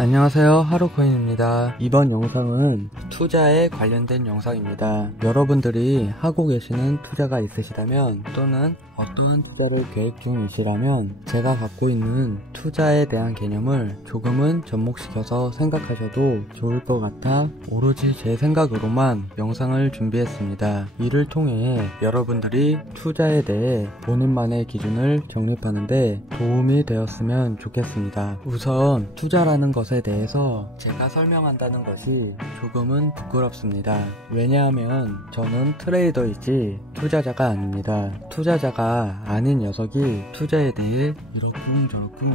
안녕하세요, 하루코인입니다. 이번 영상은 투자에 관련된 영상입니다. 여러분들이 하고 계시는 투자가 있으시다면 또는 어떠한 투자를 계획 중이시라면 제가 갖고 있는 투자에 대한 개념을 조금은 접목시켜서 생각하셔도 좋을 것 같아 오로지 제 생각으로만 영상을 준비했습니다. 이를 통해 여러분들이 투자에 대해 본인만의 기준을 정립하는데 도움이 되었으면 좋겠습니다. 우선 투자라는 것에 대해서 제가 설명한다는 것이 조금은 부끄럽습니다. 왜냐하면 저는 트레이더이지 투자자가 아닙니다. 투자자가 아닌 녀석이 투자에 대해 이렇쿵저렇쿵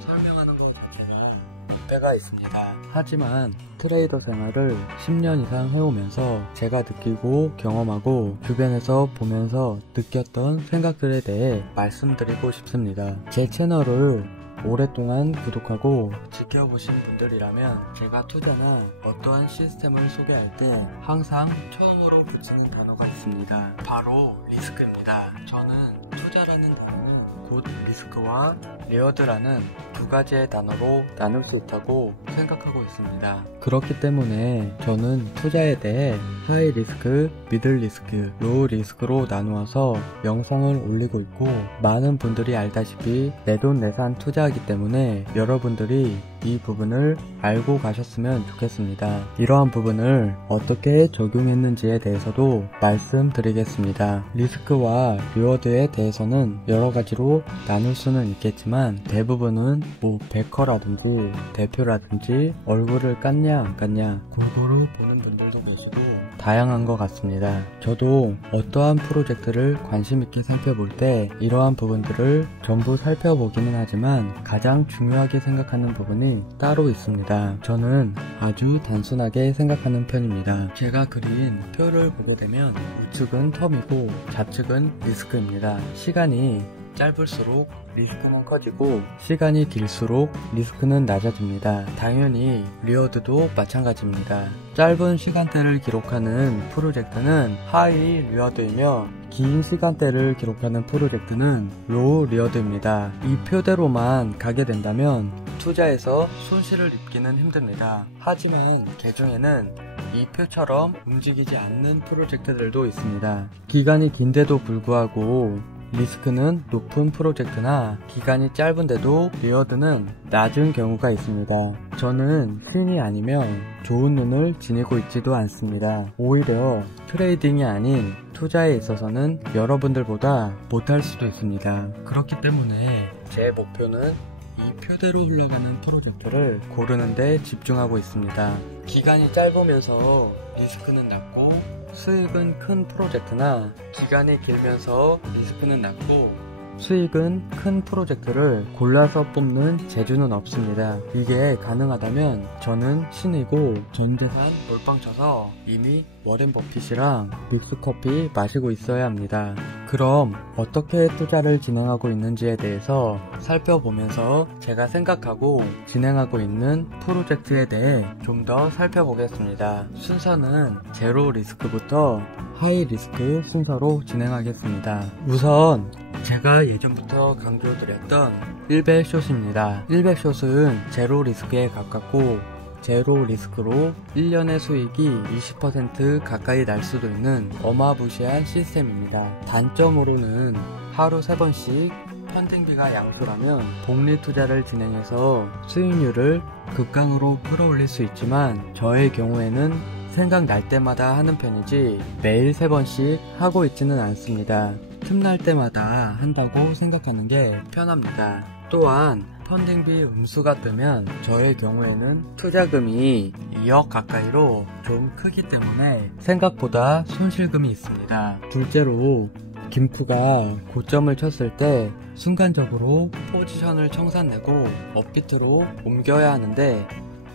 설명하는 것 자체가 때가 있습니다. 하지만 트레이더 생활을 10년 이상 해오면서 제가 느끼고 경험하고 주변에서 보면서 느꼈던 생각들에 대해 말씀드리고 싶습니다. 제 채널을 오랫동안 구독하고 지켜보신 분들이라면 제가 투자나 어떠한 시스템을 소개할 때 항상 처음으로 붙이는 단어가 있습니다. 바로 리스크입니다. 저는 투자라는 단어는 곧 리스크와 리워드라는 두 가지의 단어로 나눌 수 있다고 생각하고 있습니다. 그렇기 때문에 저는 투자에 대해 하이 리스크, 미들 리스크, 로우 리스크로 나누어서 영상을 올리고 있고, 많은 분들이 알다시피 내돈 내산 투자하기 때문에 여러분들이 이 부분을 알고 가셨으면 좋겠습니다. 이러한 부분을 어떻게 적용했는지에 대해서도 말씀드리겠습니다. 리스크와 리워드에 대해서는 여러 가지로 나눌 수는 있겠지만 대부분은 베커라든지 대표라든지 얼굴을 깠냐 안 깠냐 골고루 보는 분들도 계시고 다양한 것 같습니다. 저도 어떠한 프로젝트를 관심 있게 살펴볼 때 이러한 부분들을 전부 살펴보기는 하지만 가장 중요하게 생각하는 부분이 따로 있습니다. 저는 아주 단순하게 생각하는 편입니다. 제가 그린 표를 보게 되면 우측은 텀이고 좌측은 리스크입니다. 시간이 짧을수록 리스크는 커지고 시간이 길수록 리스크는 낮아집니다. 당연히 리워드도 마찬가지입니다. 짧은 시간대를 기록하는 프로젝트는 하이 리워드이며 긴 시간대를 기록하는 프로젝트는 로우 리워드입니다. 이 표대로만 가게 된다면 투자에서 손실을 입기는 힘듭니다. 하지만 개중에는 이 표처럼 움직이지 않는 프로젝트들도 있습니다. 기간이 긴데도 불구하고 리스크는 높은 프로젝트나 기간이 짧은데도 리워드는 낮은 경우가 있습니다. 저는 신이 아니면 좋은 눈을 지니고 있지도 않습니다. 오히려 트레이딩이 아닌 투자에 있어서는 여러분들보다 못할 수도 있습니다. 그렇기 때문에 제 목표는 이 표대로 흘러가는 프로젝트를 고르는 데 집중하고 있습니다. 기간이 짧으면서 리스크는 낮고 수익은 큰 프로젝트나 기간이 길면서 리스크는 낮고 수익은 큰 프로젝트를 골라서 뽑는 재주는 없습니다. 이게 가능하다면 저는 신이고 전재산 몰빵 쳐서 이미 워렌 버핏이랑 믹스커피 마시고 있어야 합니다. 그럼 어떻게 투자를 진행하고 있는지에 대해서 살펴보면서 제가 생각하고 진행하고 있는 프로젝트에 대해 좀 더 살펴보겠습니다. 순서는 제로 리스크부터 하이 리스크 순서로 진행하겠습니다. 우선 제가 예전부터 강조드렸던 100숏입니다. 100숏은 제로 리스크에 가깝고 제로 리스크로 1년의 수익이 20% 가까이 날 수도 있는 어마무시한 시스템입니다. 단점으로는 하루 3번씩 펀딩비가 양수라면 복리 투자를 진행해서 수익률을 극강으로 끌어올릴 수 있지만 저의 경우에는 생각날 때마다 하는 편이지 매일 3번씩 하고 있지는 않습니다. 틈날 때마다 한다고 생각하는 게 편합니다. 또한 펀딩비 음수가 뜨면 저의 경우에는 투자금이 2억 가까이로 좀 크기 때문에 생각보다 손실금이 있습니다. 둘째로 김프가 고점을 쳤을 때 순간적으로 포지션을 청산내고 업비트로 옮겨야 하는데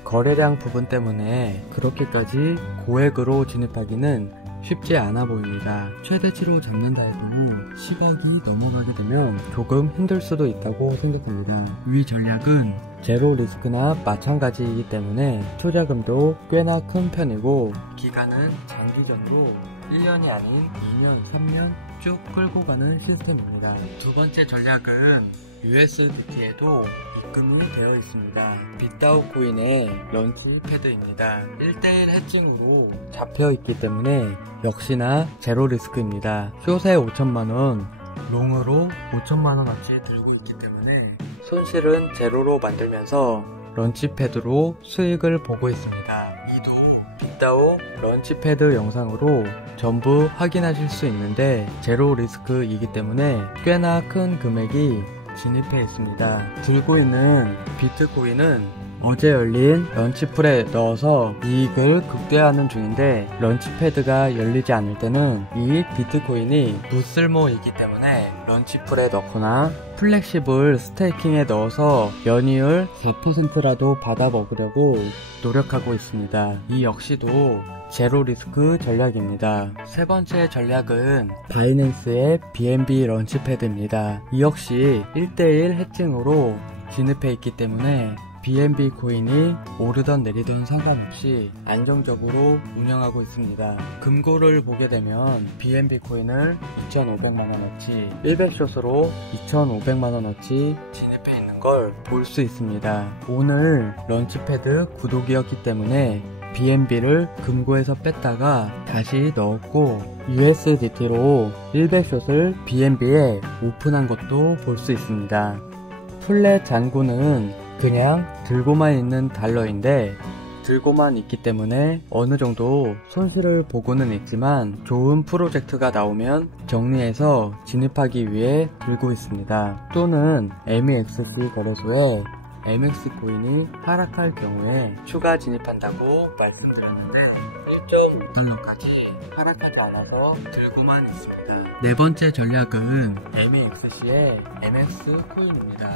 거래량 부분 때문에 그렇게까지 고액으로 진입하기는 쉽지 않아 보입니다. 최대치로 잡는다 해도 시각이 넘어가게 되면 조금 힘들 수도 있다고 생각합니다. 이 전략은 제로 리스크나 마찬가지이기 때문에 투자금도 꽤나 큰 편이고 기간은 장기전으로 1년이 아닌 2년, 3년 쭉 끌고 가는 시스템입니다. 두 번째 전략은 USDT에도 입금이 되어 있습니다. 빗다오 코인의 런치 패드입니다. 1:1 해칭으로 잡혀있기 때문에 역시나 제로 리스크입니다. 숏에 5천만원, 롱으로 5천만원어치 들고 있기 때문에 손실은 제로로 만들면서 런치패드로 수익을 보고 있습니다. 이도 빗다오 런치패드 영상으로 전부 확인하실 수 있는데 제로 리스크이기 때문에 꽤나 큰 금액이 진입해 있습니다. 들고 있는 비트코인은 어제 열린 런치풀에 넣어서 이익을 극대화하는 중인데 런치패드가 열리지 않을 때는 이 비트코인이 무쓸모이기 때문에 런치풀에 넣거나 플렉시블 스테이킹에 넣어서 연이율 4%라도 받아 먹으려고 노력하고 있습니다. 이 역시도 제로 리스크 전략입니다. 세 번째 전략은 바이낸스의 BNB 런치패드입니다. 이 역시 1:1 해칭으로 진입해 있기 때문에 BNB 코인이 오르던 내리던 상관없이 안정적으로 운영하고 있습니다. 금고를 보게 되면 BNB 코인을 2,500만원어치 100숏으로 2,500만원어치 진입해 있는 걸 볼 수 있습니다. 오늘 런치패드 구독이었기 때문에 BNB를 금고에서 뺐다가 다시 넣었고 USDT로 100숏을 BNB에 오픈한 것도 볼 수 있습니다. 플랫 잔고는 그냥 들고만 있는 달러인데 들고만 있기 때문에 어느 정도 손실을 보고는 있지만 좋은 프로젝트가 나오면 정리해서 진입하기 위해 들고 있습니다. 또는 MEXC 거래소에 MX 코인이 하락할 경우에 추가 진입한다고 말씀드렸는데 1.5달러까지 하락하지 않아서 들고만 있습니다. 네 번째 전략은 MEXC의 MX 코인입니다.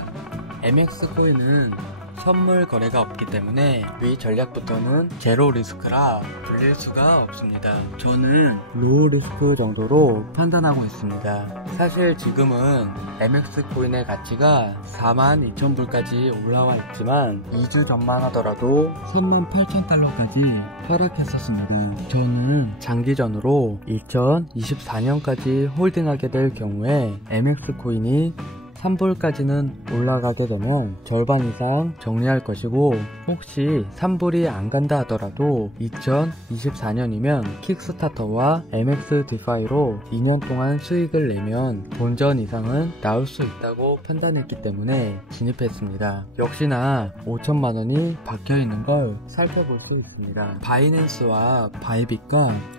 MX 코인은 선물 거래가 없기 때문에 위 전략부터는 제로 리스크라 불릴 수가 없습니다. 저는 로우 리스크 정도로 판단하고 있습니다. 사실 지금은 MX 코인의 가치가 42,000불까지 올라와 있지만 2주 전만 하더라도 38,000달러까지 하락했었습니다. 저는 장기전으로 2024년까지 홀딩하게 될 경우에 MX 코인이 3불까지는 올라가게 되면 절반 이상 정리할 것이고 혹시 3불이 안 간다 하더라도 2024년이면 킥스타터와 MX 디파이로 2년 동안 수익을 내면 본전 이상은 나올 수 있다고 판단했기 때문에 진입했습니다. 역시나 5천만원이 박혀있는 걸 살펴볼 수 있습니다. 바이낸스와 바이빗과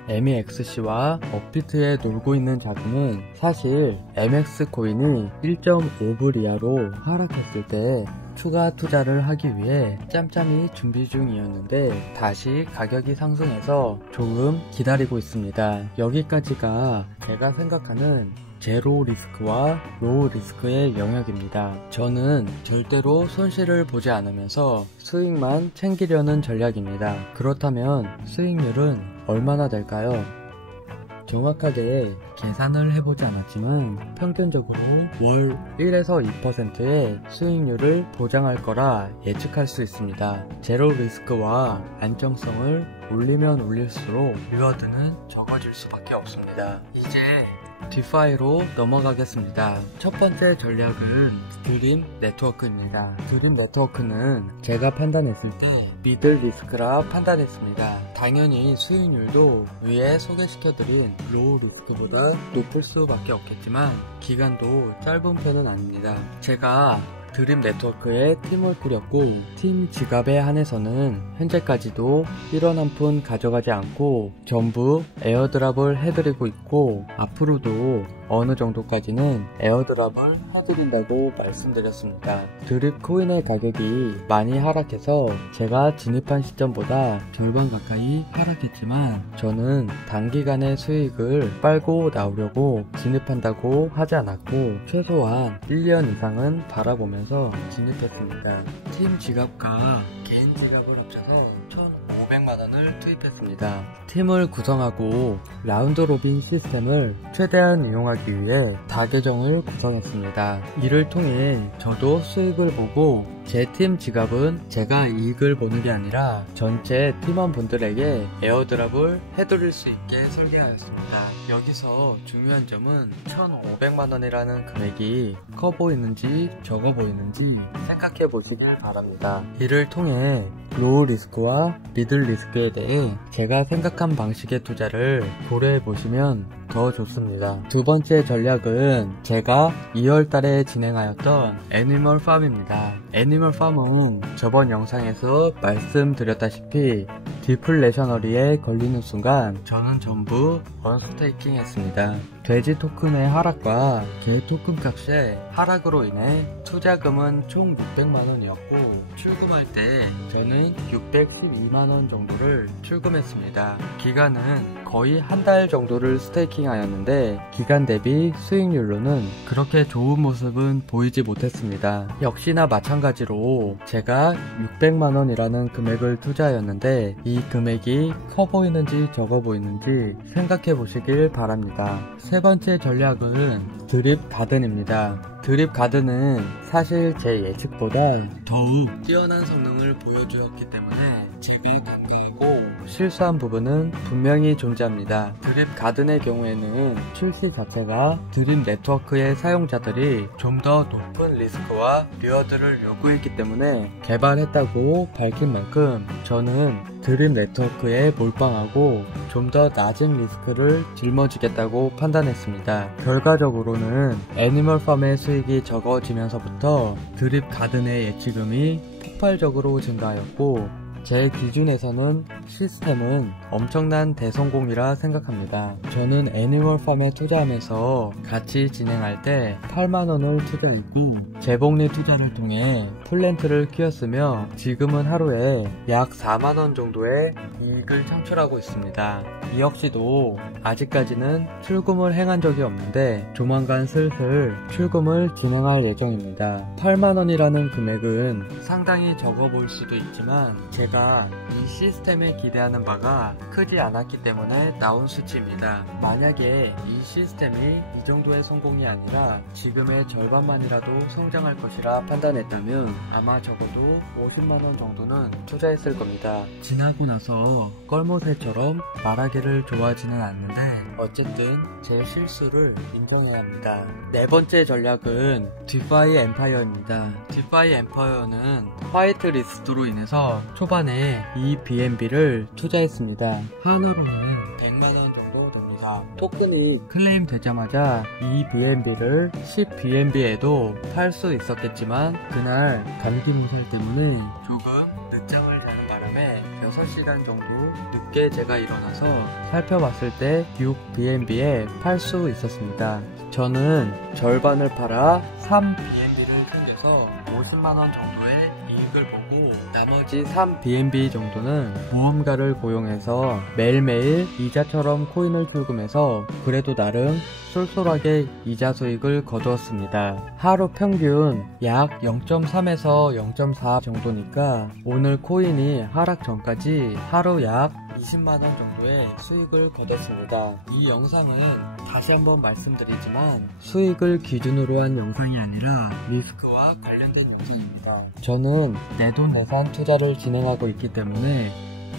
MEXC와 업비트에 놀고 있는 자금은 사실 MX 코인이 1.5불 이하로 하락했을 때 추가 투자를 하기 위해 짬짬이 준비 중이었는데 다시 가격이 상승해서 조금 기다리고 있습니다. 여기까지가 제가 생각하는 제로 리스크와 로우 리스크의 영역입니다. 저는 절대로 손실을 보지 않으면서 수익만 챙기려는 전략입니다. 그렇다면 수익률은 얼마나 될까요? 정확하게 계산을 해보지 않았지만 평균적으로 월 1에서 2%의 수익률을 보장할 거라 예측할 수 있습니다. 제로 리스크와 안정성을 올리면 올릴수록 리워드는 적어질 수밖에 없습니다. 이제 디파이로 넘어가겠습니다. 첫 번째 전략은 드림 네트워크입니다. 드림 네트워크는 제가 판단했을 때 미들 리스크라 판단했습니다. 당연히 수익률도 위에 소개시켜드린 로우 리스크보다 높을 수밖에 없겠지만 기간도 짧은 편은 아닙니다. 제가 드림 네트워크에 팀을 꾸렸고 팀 지갑에 한해서는 현재까지도 1원 한 푼 가져가지 않고 전부 에어드랍을 해드리고 있고 앞으로도 어느 정도까지는 에어드랍을 해드린다고 말씀드렸습니다. 드립 코인의 가격이 많이 하락해서 제가 진입한 시점보다 절반 가까이 하락했지만 저는 단기간의 수익을 빨고 나오려고 진입한다고 하지 않았고 최소한 1년 이상은 바라보면서 진입했습니다. 팀 지갑과 개인 지갑을 합쳐서 1,500만 500만원을 투입했습니다. 팀을 구성하고 라운드 로빈 시스템을 최대한 이용하기 위해 다계정을 구성했습니다. 이를 통해 저도 수익을 보고 제 팀 지갑은 제가 이익을 보는 게 아니라 전체 팀원분들에게 에어드랍을 해드릴 수 있게 설계하였습니다. 여기서 중요한 점은 1,500만원이라는 금액이 커 보이는지 적어 보이는지 생각해 보시길 바랍니다. 이를 통해 로우 리스크와 미들 리스크에 대해 제가 생각한 방식의 투자를 고려해 보시면 더 좋습니다. 두 번째 전략은 제가 2월달에 진행하였던 애니멀 팜입니다. 애니멀 팜은 저번 영상에서 말씀드렸다시피 디플레셔너리에 걸리는 순간 저는 전부 원스테이킹 했습니다. 돼지 토큰의 하락과 개 토큰 값의 하락으로 인해 투자금은 총 600만원이었고 출금할 때 저는 612만원 정도를 출금했습니다. 기간은 거의 한 달 정도를 스테이킹 하였는데 기간 대비 수익률로는 그렇게 좋은 모습은 보이지 못했습니다. 역시나 마찬가지로 제가 600만원이라는 금액을 투자하였는데 이 금액이 커 보이는지 적어 보이는지 생각해 보시길 바랍니다. 세 번째 전략은 드립 가든입니다. 드립 가든은 사실 제 예측보다 더욱 뛰어난 성능을 보여주었기 때문에 제가 간과하고 실수한 부분은 분명히 존재합니다. 드립 가든의 경우에는 출시 자체가 드립 네트워크의 사용자들이 좀 더 높은 리스크와 리워드를 요구했기 때문에 개발했다고 밝힌 만큼 저는 드립 네트워크에 몰빵하고 좀 더 낮은 리스크를 짊어지겠다고 판단했습니다. 결과적으로는 애니멀팜의 수익이 적어지면서부터 드립 가든의 예치금이 폭발적으로 증가하였고 제 기준에서는 시스템은 엄청난 대성공이라 생각합니다. 저는 애니멀팜에 투자하면서 같이 진행할 때 8만원을 투자했고 재복리 투자를 통해 플랜트를 키웠으며 지금은 하루에 약 4만원 정도의 이익을 창출하고 있습니다. 이 역시도 아직까지는 출금을 행한 적이 없는데 조만간 슬슬 출금을 진행할 예정입니다. 8만원이라는 금액은 상당히 적어 보일 수도 있지만 제가 이 시스템에 기대하는 바가 크지 않았기 때문에 나온 수치입니다. 만약에 이 시스템이 이 정도의 성공이 아니라 지금의 절반만이라도 성장할 것이라 판단했다면 아마 적어도 50만원 정도는 투자했을 겁니다. 지나고 나서 껄모새처럼 말하기를 좋아하지는 않는데 어쨌든 제 실수를 인정해야 합니다. 네 번째 전략은 디파이 엠파이어입니다. 디파이 엠파이어는 화이트 리스트로 인해서 초반에 이 BNB를 투자했습니다. 하나로는 100만원 정도 됩니다. 토큰이 클레임 되자마자 이 BNB를 10BNB에도 팔 수 있었겠지만 그날 감기 몸살 때문에 조금 늦잠을 자는 바람에 6시간 정도 늦게 제가 일어나서 살펴봤을 때 6BNB에 팔 수 있었습니다. 저는 절반을 팔아 3BNB를 통해서 50만원 정도의 이익을 보고 나머지 3BNB 정도는 모험가를 고용해서 매일매일 이자처럼 코인을 출금해서 그래도 나름 쏠쏠하게 이자 수익을 거두었습니다. 하루 평균 약 0.3에서 0.4 정도니까 오늘 코인이 하락 전까지 하루 약 20만원 정도의 수익을 거뒀습니다. 이 영상은 다시 한번 말씀드리지만 수익을 기준으로 한 영상이 아니라 리스크와 관련된 영상입니다. 저는 내돈내산 투자를 진행하고 있기 때문에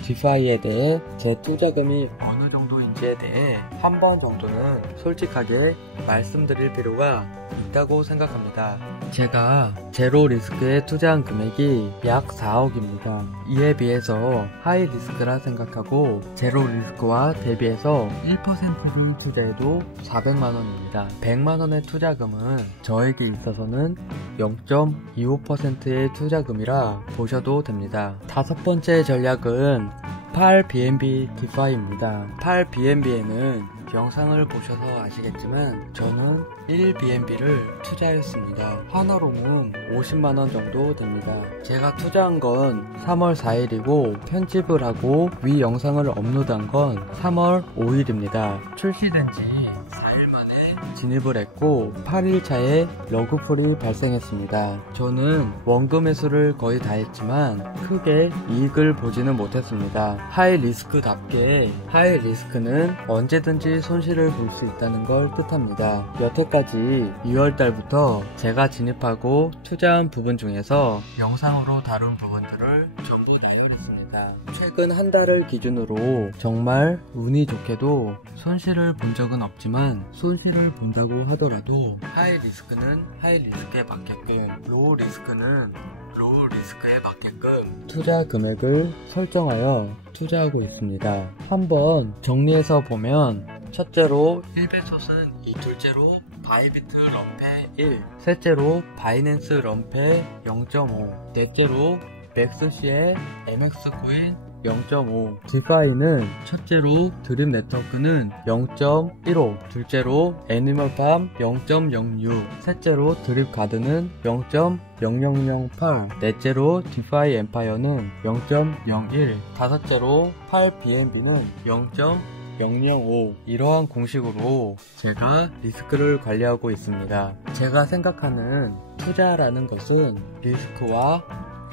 디파이에 대해 제 투자금이 어느 정도인지에 대해 한 번 정도는 솔직하게 말씀드릴 필요가 있다고 생각합니다. 제가 제로 리스크에 투자한 금액이 약 4억입니다. 이에 비해서 하이 리스크라 생각하고 제로 리스크와 대비해서 1%를 투자해도 400만원입니다. 100만원의 투자금은 저에게 있어서는 0.25%의 투자금이라 보셔도 됩니다. 다섯 번째 전략은 8BNB 디파이입니다. 8BNB에는 영상을 보셔서 아시겠지만 저는 1BNB를 투자했습니다. 하나로는 50만원 정도 됩니다. 제가 투자한 건 3월 4일이고 편집을 하고 위 영상을 업로드한 건 3월 5일입니다. 출시된 지 4일 만에 진입을 했고 8일차에 러그풀이 발생했습니다. 저는 원금 회수를 거의 다 했지만 크게 이익을 보지는 못했습니다. 하이리스크답게 하이리스크는 언제든지 손실을 볼 수 있다는 걸 뜻합니다. 여태까지 2월달부터 제가 진입하고 투자한 부분 중에서 영상으로 다룬 부분들을 전부 나열했습니다. 최근 한 달을 기준으로 정말 운이 좋게도 손실을 본 적은 없지만 손실을 본다고 하더라도 하이리스크는 하이리스크에 맞게끔 로우리스크는 로우리스크에 맞게끔 투자 금액을 설정하여 투자하고 있습니다. 한번 정리해서 보면 첫째로 1배솥은 2, 둘째로 바이비트 럼페 1, 셋째로 바이낸스 럼페 0.5, 넷째로 맥스시의 MX 코인 0.5, 디파이는 첫째로 드림 네트워크는 0.15, 둘째로 애니멀팜 0.06, 셋째로 드립 가드는 0.0008, 넷째로 디파이 엠파이어는 0.01, 다섯째로 8BNB는 0.005. 이러한 공식으로 제가 리스크를 관리하고 있습니다. 제가 생각하는 투자라는 것은 리스크와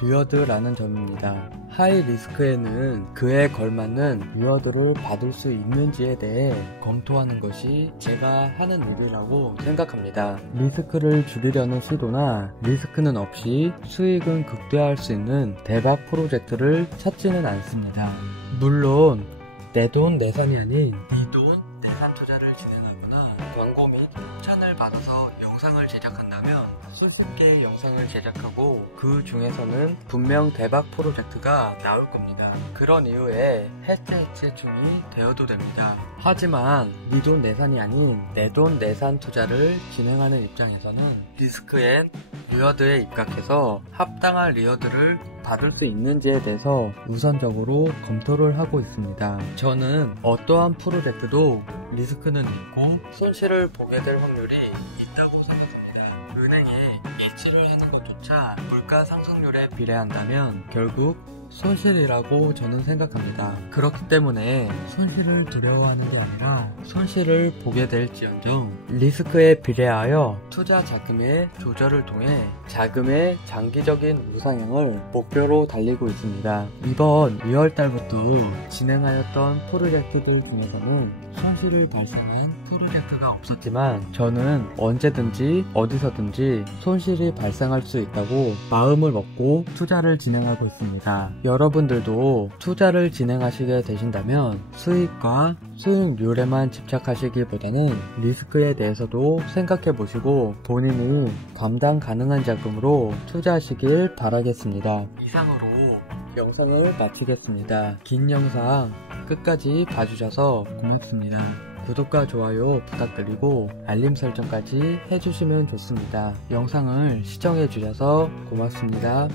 리워드라는 점입니다. 하이 리스크에는 그에 걸맞는 리워드를 받을 수 있는지에 대해 검토하는 것이 제가 하는 일이라고 생각합니다. 리스크를 줄이려는 시도나 리스크는 없이 수익은 극대화할 수 있는 대박 프로젝트를 찾지는 않습니다. 물론 내 돈 내산이 아닌 네 돈 내산 투자를 진행하거나 광고 및 협찬을 받아서 영상을 제작한다면 수십개의 영상을 제작하고 그 중에서는 분명 대박 프로젝트가 나올 겁니다. 그런 이유에 해체해체충이 되어도 됩니다. 하지만 네 돈 내산이 아닌 내 돈 내산 투자를 진행하는 입장에서는 리스크 앤 리워드에 입각해서 합당한 리워드를 받을 수 있는지에 대해서 우선적으로 검토를 하고 있습니다. 저는 어떠한 프로젝트도 리스크는 있고 손실을 보게 될 확률이 있다고 생각합니다. 은행에 예치를 하는 것조차 물가 상승률에 비례한다면 결국 손실이라고 저는 생각합니다. 그렇기 때문에 손실을 두려워하는 게 아니라 손실을 보게 될지언정 리스크에 비례하여 투자 자금의 조절을 통해 자금의 장기적인 우상향을 목표로 달리고 있습니다. 이번 2월달부터 진행하였던 프로젝트들 중에서는 손실을 발생한 프로젝트가 없었지만 저는 언제든지 어디서든지 손실이 발생할 수 있다고 마음을 먹고 투자를 진행하고 있습니다. 여러분들도 투자를 진행하시게 되신다면 수익과 수익률에만 집착하시기보다는 리스크에 대해서도 생각해 보시고 본인이 감당 가능한 자금으로 투자하시길 바라겠습니다. 이상으로 영상을 마치겠습니다. 긴 영상 끝까지 봐주셔서 고맙습니다. 구독과 좋아요 부탁드리고 알림 설정까지 해주시면 좋습니다. 영상을 시청해주셔서 고맙습니다.